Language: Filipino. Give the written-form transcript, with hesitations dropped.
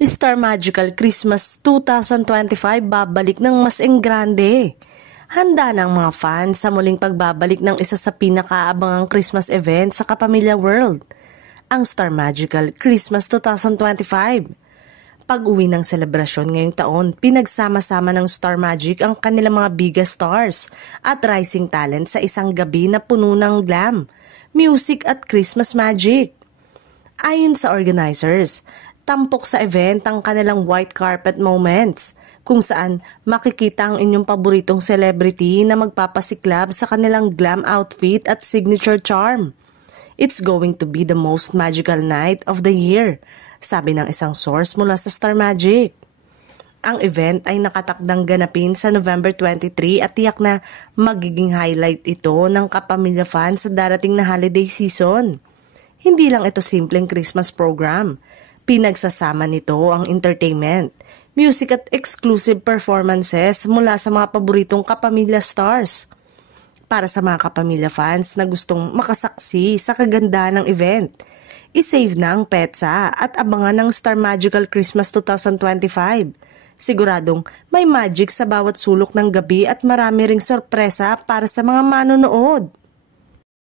Star Magical Christmas 2025 babalik ng mas enggrande. Handa ng mga fans sa muling pagbabalik ng isa sa pinakaabangang Christmas event sa Kapamilya World, ang Star Magical Christmas 2025. Pag-uwi ng selebrasyon ngayong taon, pinagsama-sama ng Star Magic ang kanilang mga biggest stars at rising talent sa isang gabi na puno ng glam, music at Christmas magic. Ayon sa organizers, tampok sa event ang kanilang white carpet moments, kung saan makikita ang inyong paboritong celebrity na magpapasiklab sa kanilang glam outfit at signature charm. It's going to be the most magical night of the year, sabi ng isang source mula sa Star Magic. Ang event ay nakatakdang ganapin sa November 23 at tiyak na magiging highlight ito ng kapamilya fans sa darating na holiday season. Hindi lang ito simpleng Christmas program. Pinagsasama nito ang entertainment, music at exclusive performances mula sa mga paboritong kapamilya stars. Para sa mga kapamilya fans na gustong makasaksi sa kagandahan ng event, isave na ang petsa at abangan ng Star Magical Christmas 2025. Siguradong may magic sa bawat sulok ng gabi at marami ring sorpresa para sa mga manonood.